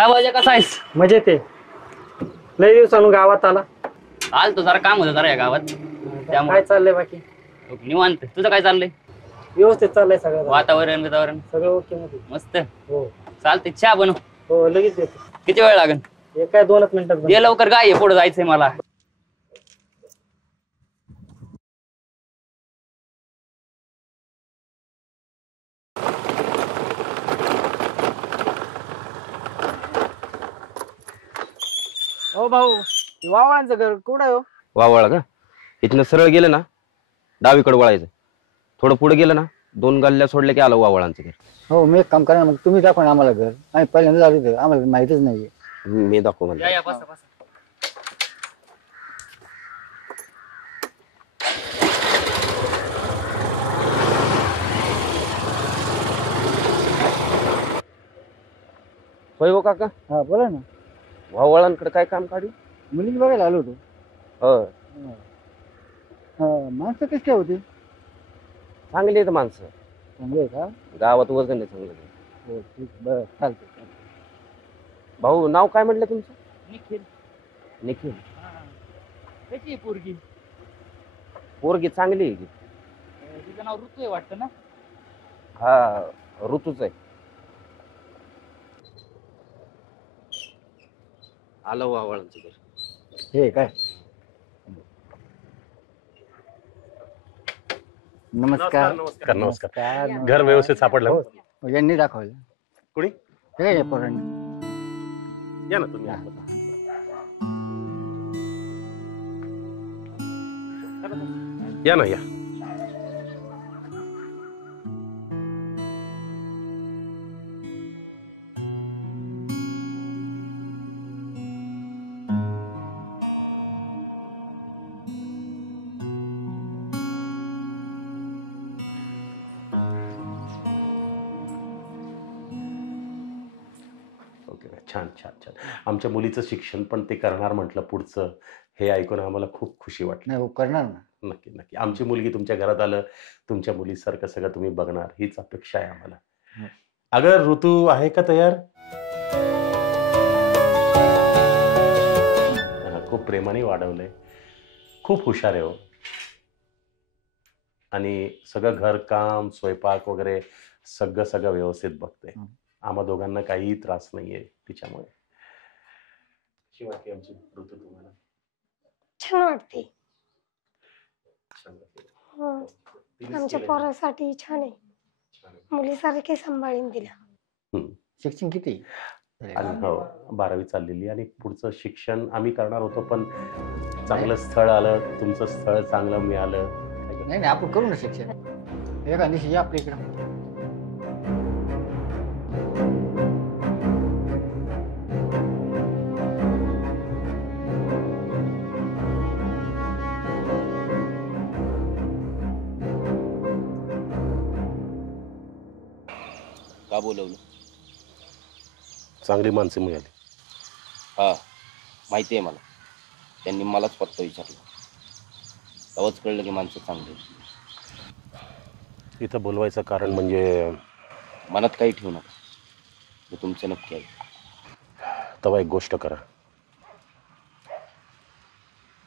काय वाजे कसा आहेस? मजेत आहे. लय दिवसांनी गावात आला. आल तो जरा काम होतं जरा या गावात. काय चाललंय बाकी? निवांत. तुझं काय चाललंय? व्यवस्थित चाललंय सगळं. वातावरण सगळं ओके मध्ये. मस्त. हो चालते. चहा बनव. हो लगेच देतो. किती वेळ लागेल? हे काय 2च मिनिटात बनव. ये लवकर. काय पुढे जायचंय मला. हो भाऊ, वावळांचं घर कुठं आहे हो? वावळा का? इथनं सरळ गेलं ना डावीकडे वळायचं. थोडं पुढे गेलं ना 2 गल्ल्या सोडल्या की आलं वावळांचं घर. हो मी एक काम करा, मग तुम्ही दाखवा ना आम्हाला घर. आम्ही पहिल्यांदा आलो इथं, आम्हाला माहितच नाहीये. मी दाखव म्हणलं. या बसा बसा. होय हो काका, हा बोला ना. वावळांकडे काय काम काढू? मुलीच बघायला आलो होतो. हो माणसं कशी काय होती? चांगली आहेत माणसं. चांगली आहे का? गावात वजन आहे चांगलं. हो ठीक, बरं चालतंय. भाऊ नाव काय म्हटलं तुमचं? निखिल. निखिल. कशी पोरगी? पोरगी चांगली आहे की. तिचं नाव ऋतू आहे वाटतं ना? हा ऋतूच आहे. आलं वावळांचं घर. हे काय? नमस्कार. नमस्कार नमस्कार. घर व्यवस्थित सापडलं? हो, यांनी दाखवलं. कुणी? हे काय पोरांनी? या ना तुम्ही. या ना या. छान छान छान. आमच्या मुलीचं शिक्षण पण ते करणार म्हटलं पुढचं, हे ऐकून आम्हाला खूप खुशी वाटली. नाही हो, करणार ना. नक्की नक्की. आमची मुलगी तुमच्या घरात आलं, तुमच्या मुलीसारखं सगळं तुम्ही बघणार हीच अपेक्षा आहे आम्हाला. अगं ऋतू आहे का तयार? खूप प्रेमाने वाढवलंय, खूप हुशार आहे हो. आणि सगळं घरकाम स्वयंपाक वगैरे सगळं व्यवस्थित बघते. आम्हा दोघांना काही त्रास नाहीये तिच्यामुळे. कशी वाटते आमची ऋतू तुम्हाला? छान वाटते. छान वाटते. हो, आमच्या पोरासाठी छान आहे. मुलीसारखे सांभाळीन तिला. शिक्षण किती? आणि हो 12वी चाललेली आणि पुढचं शिक्षण आम्ही करणार होतो, पण चांगलं स्थळ आलं, तुमचं स्थळ चांगलं मिळालं. नाही आपण करू ना शिक्षण. एका दिवशी या आपल्या इकडं. का बोलवलं? चांगली माणसं मिळाली. हा माहिती आहे मला. त्यांनी मलाच फक्त विचारलं, तेव्हाच कळलं की माणसं चांगली. इथं बोलवायचं कारण म्हणजे मनात काही ठेवू नका, मी तुमचं नक्की आहे. तेव्हा एक गोष्ट करा,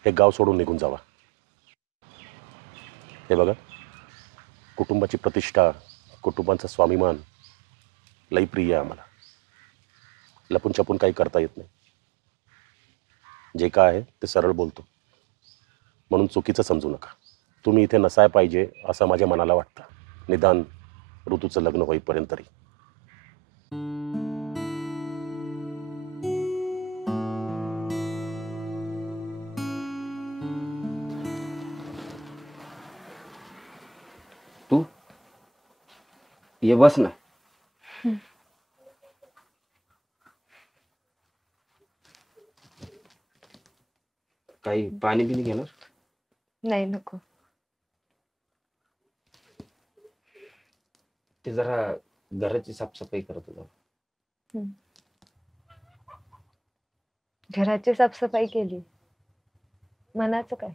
हे गाव सोडून निघून जावा. हे बघा, कुटुंबाची प्रतिष्ठा, कुटुंबाचा स्वाभिमान लई प्रिय आहे आम्हाला. लपून छपून काही करता येत नाही. जे काय आहे ते सरळ बोलतो, म्हणून चुकीचं समजू नका. तुम्ही इथे नसाय पाहिजे असं माझ्या मनाला वाटतं, निदान ऋतूचं लग्न होईपर्यंत तरी. तू ये बस ना. काही पाणी बिनी घेणार? नाही नको. ते जरा घराची साफसफाई करत होता. घराची साफसफाई केली, मनाचं काय?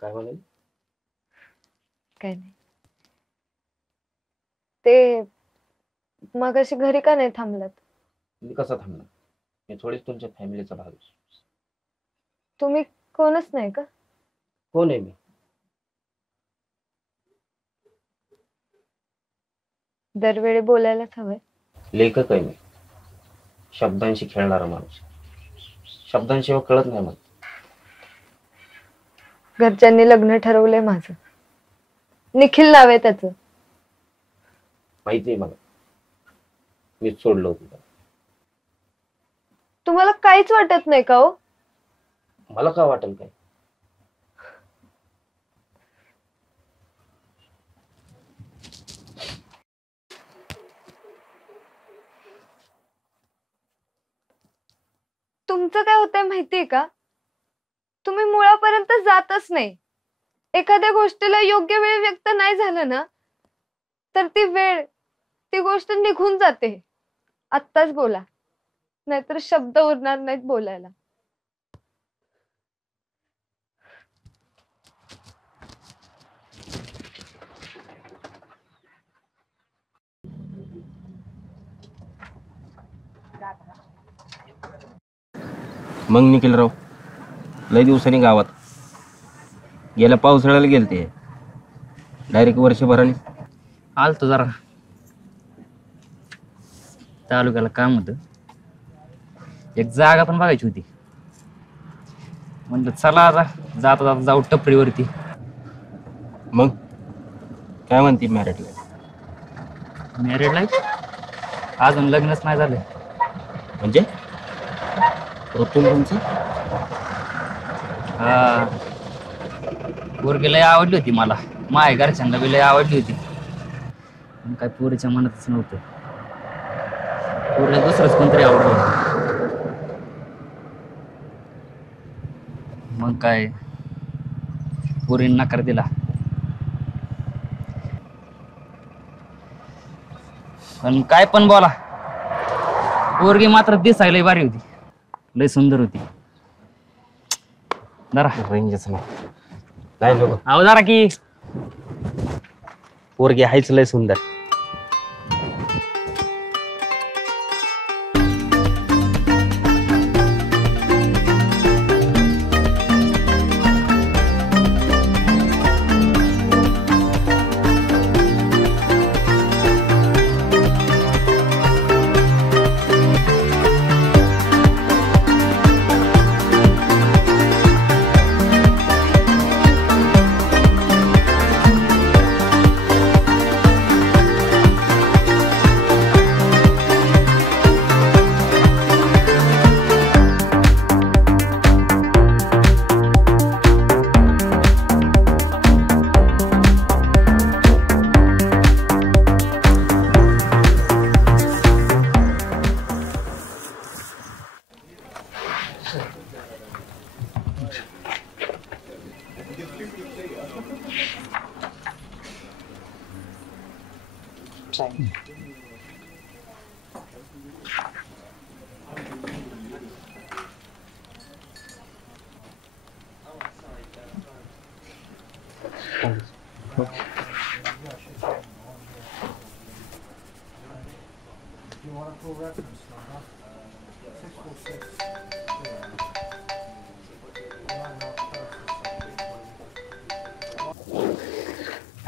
काय म्हणाल? काय नाही. ते मगाशी घरी का नाही थांबलात? मी कसा थांबणार? मी थोडीच तुमच्या फॅमिलीचा भाग आहे. तुम्ही कोणच नाही का? कोण आहे मी? दरवेळी बोलायलाच हवंय. लेखक आहे मी, शब्दांशी खेळणारा माणूस. शब्दांशिवाय कळत नाही मला. घरच्यांनी लग्न ठरवलंय माझं. निखिल नाव आहे त्याचं. माहिती आहे मला, मीच सोडलं होतं त्याला. तुम्हाला काहीच वाटत नाही का हो? मला का वाटेल काय? तुमचं काय होतंय माहितीये का? तुम्ही मुळापर्यंत जातच नाही. एखाद्या गोष्टीला योग्य वेळ व्यक्त नाही झालं ना, तर ती गोष्ट निघून जाते. आत्ताच बोला, नाहीतर शब्द उरणार नाहीत बोलायला. मग निखिलराव, लय दिवसांनी गावात. गेल्या पावसाळ्याला गेलते, डायरेक्ट वर्षभराने. आलतो जरा तालुक्याला काम होतं, एक जागा पण बघायची होती. म्हणलं चला आता जाता जाता जाऊ टपरीवरती. मग काय म्हणते मॅरिड लाईफ? मॅरिड लाईफ अजून लग्नच नाही झालं. म्हणजे ऋतून तुमचं? हा, पोरगी लय आवडली होती मला, माझ्या घरच्यांना बी लय आवडली होती. पण काय पोरीच्या मनातच नव्हतं. पोरीला दुसरंच कोणतरी आवडलं होतं. मग काय पोरीने नकार दिला. पण काय पण बोला, पोरगी मात्र दिसायला लय भारी होती, लय सुंदर होती. जरा रेंजच नाही नको. आहो जरा की पोरगी हायच लय सुंदर.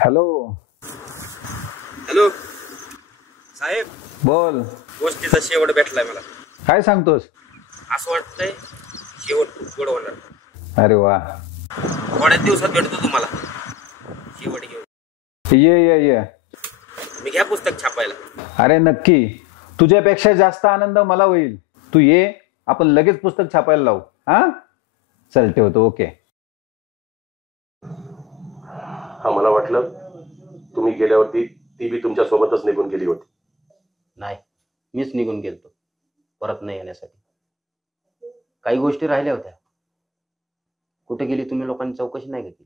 हॅलो हॅलो साहेब, बोल. गोष्टीचा शेवट भेटलाय मला. काय सांगतोस? असं वाटतंय शेवट खूप गोड होणार. अरे वा, थोड्याच दिवसात भेटतो तुम्हाला शेवट घेऊन. ये ये ये. मी घ्या पुस्तक छापायला. अरे नक्की, तुझ्यापेक्षा जास्त आनंद मला होईल. तू ये, आपण लगेच पुस्तक छापायला लावू. हा चल, ठेवतो. ओके. हा, मला वाटलं तुम्ही गेल्यावरती ती बी तुमच्या सोबतच निघून गेली होती. नाही, मीच निघून गेलतो परत नाही येण्यासाठी. काही गोष्टी राहिल्या होत्या. कुठे गेली तुम्ही लोकांनी चौकशी नाही केली?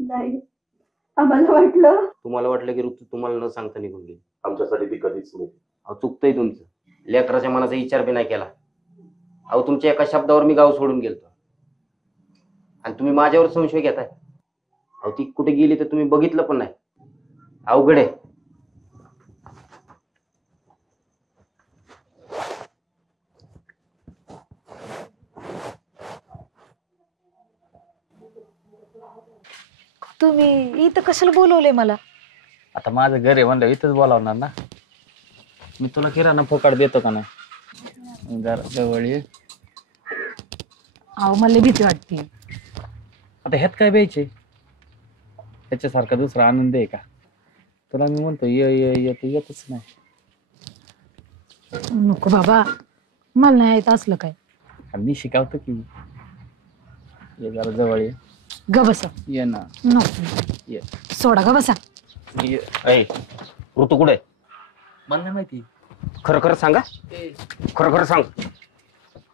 नाही, आम्हाला वाटलं. तुम्हाला वाटलं की ऋतू तुम्हाला न सांगता निघून गेली. आमच्यासाठी ती कधीच नाही. अहो, चुकतंय तुमचं. लेकराच्या मनाचा विचार बी नाही केला. अहो, तुमच्या एका शब्दावर मी गाव सोडून गेलतो आणि तुम्ही माझ्यावर संशय घेताय. अहो, ती कुठे गेली तर तुम्ही बघितलं पण नाही. अवघड आहे. तुम्ही इथं कशाला बोलवलंय मला? आता माझं घर आहे म्हणलं इथंच बोलावणार ना. मी तुला किराणा फुकट देतो का नाही? जरा जवळ ये. अहो मला भीती वाटते. आता ह्यात काय प्यायचे? ह्याच्यासारखा दुसरा आनंद आहे का? तुला मी म्हणतो ये ये ये तू येतच नाही. नको बाबा, मला नाही येत असलं काय. मी शिकवतो की. ये जरा जवळ ये. ग बसा. ये ना. नको ये. सोडा ग बसा. ऋतू कुठे? मला नाही माहिती. खरं खरं सांगा. खरं खरं सांग.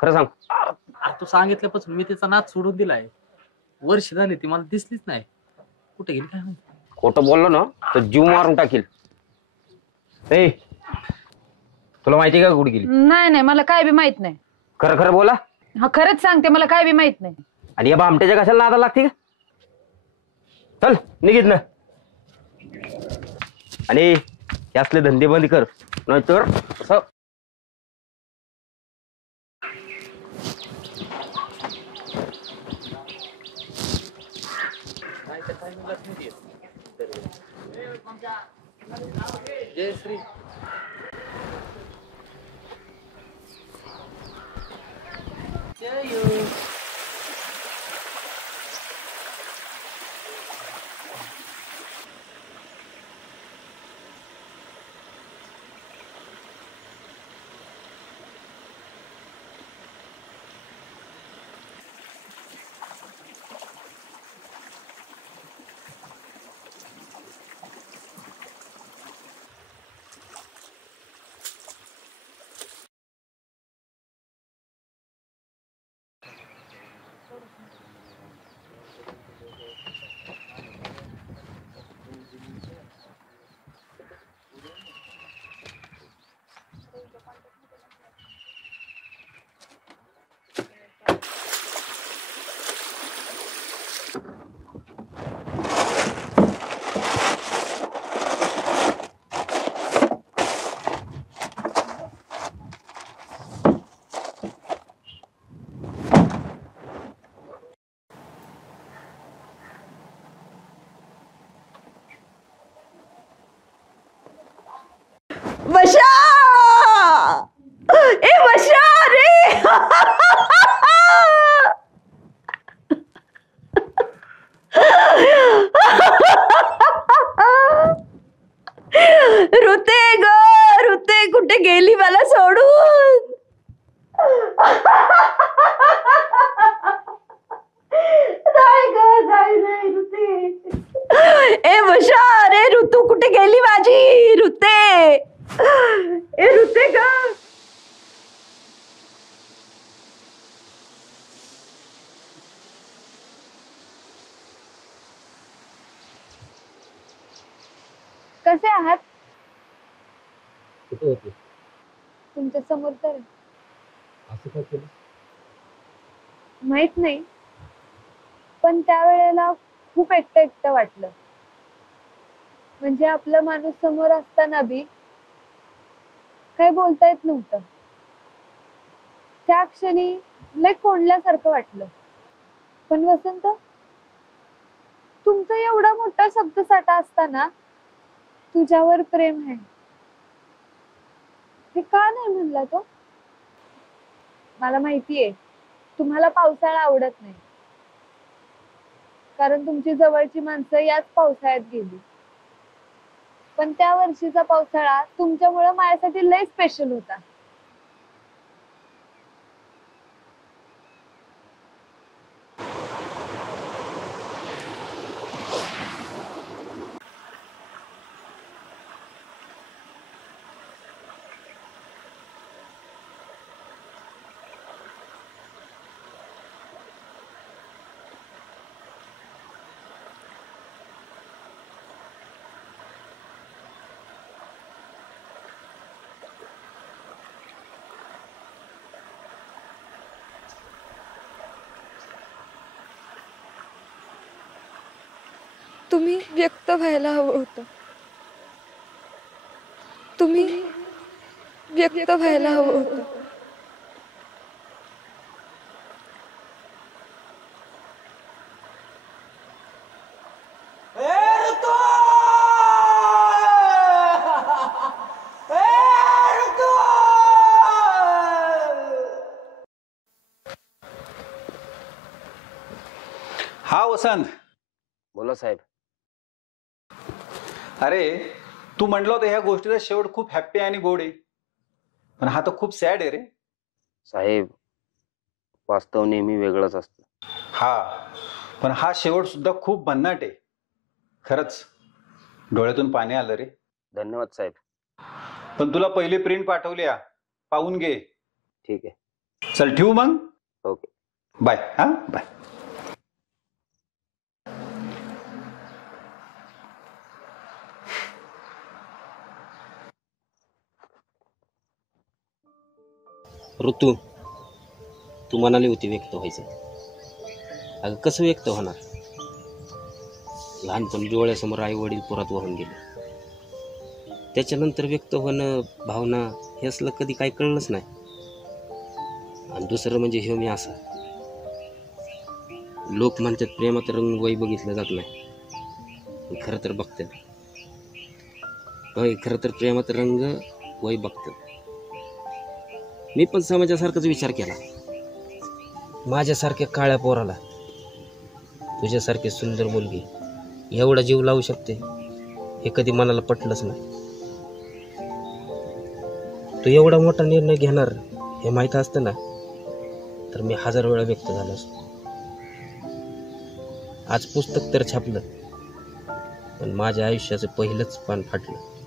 खरं सांग. तू सांगितल्यापासून मी तिचा नाच सोडून दिलाय. वर्ष झाली ती मला दिसलीच नाही. कुठे गेली काय माहिती. खोटं बोललो ना तर जीव मारून टाकील. ए तुला माहिती का कुठे गेली? नाही नाही, मला काय बी माहित नाही. खरं खरं बोला. हा खरंच सांगते, मला काय बी माहित नाही. आणि या भामट्याच्या कशाला नादा लागते का? चल निघित ना. आणि हे असले धंदे बंद कर, नाहीतर असं. जय श्री. वशा ए वशा रे ऋते ग ऋते कुठे गेली मला सोडून? नाही ग नाही ऋते. ए वशा रे ऋतू कुठे गेली माझी? ऋते ए ऋते ग. कसे आहात? कुठे होते? तुमच्या समोर तर असं काय केलं? माहित नाही, पण त्यावेळेला खूप एकटं एकटं वाटलं. म्हणजे आपला माणूस समोर असताना बी काही बोलता येत नव्हतं. त्या क्षणी लय कोंडल्यासारखं वाटलं. पण वसंत, तुमचा एवढा मोठा शब्दसाठा असताना तुझ्यावर प्रेम आहे हे का नाही म्हणला तो? मला माहितीये तुम्हाला पावसाळा आवडत नाही, कारण तुमची जवळची माणसं याच पावसाळ्यात गेली. पण त्या वर्षीचा पावसाळा तुमच्यामुळे माझ्यासाठी लय स्पेशल होता. तुम्ही व्यक्त व्हायला हवं होतं. तुम्ही व्यक्त व्हायला हवं होतं. वसंत. बोला साहेब. अरे तू म्हणलं होतं ह्या गोष्टीचा शेवट खूप हॅप्पी आणि गोड आहे, पण हा तर खूप सॅड आहे रे. साहेब, वास्तव नेहमी वेगळंच असतं. हा, पण हा शेवट सुद्धा खूप भन्नाट आहे. खरंच डोळ्यातून पाणी आलं रे. धन्यवाद साहेब. पण तुला पहिली प्रिंट पाठवली, पाहून घे. ठीक आहे. चल ठेवू मग. ओके. बाय. हा बाय. ऋतू, तू म्हणाली होती व्यक्त व्हायचं. अगं कसं व्यक्त होणार? लहानपण डोळ्यासमोर आई वडील पुरात वाहून गेले. त्याच्यानंतर व्यक्त होणं, भावना हे असलं कधी काही कळलंच नाही. आणि दुसरं म्हणजे हे मी असा, लोक म्हणतात प्रेमात रंग वय बघितलं जात नाही, पण खरं तर बघतात. होय, खरं तर प्रेमात रंग वय बघतात. मी पण समाजासारखाच विचार केला. माझ्यासारख्या काळ्या पोराला तुझ्यासारखी सुंदर मुलगी एवढा जीव लावू शकते हे कधी मनाला पटलंच नाही. तू एवढा मोठा निर्णय घेणार हे माहीत असतं ना, तर मी 1000 वेळा व्यक्त झालो असतो. आज पुस्तक तर छापलं, पण माझ्या आयुष्याचं पहिलंच पान फाटलं.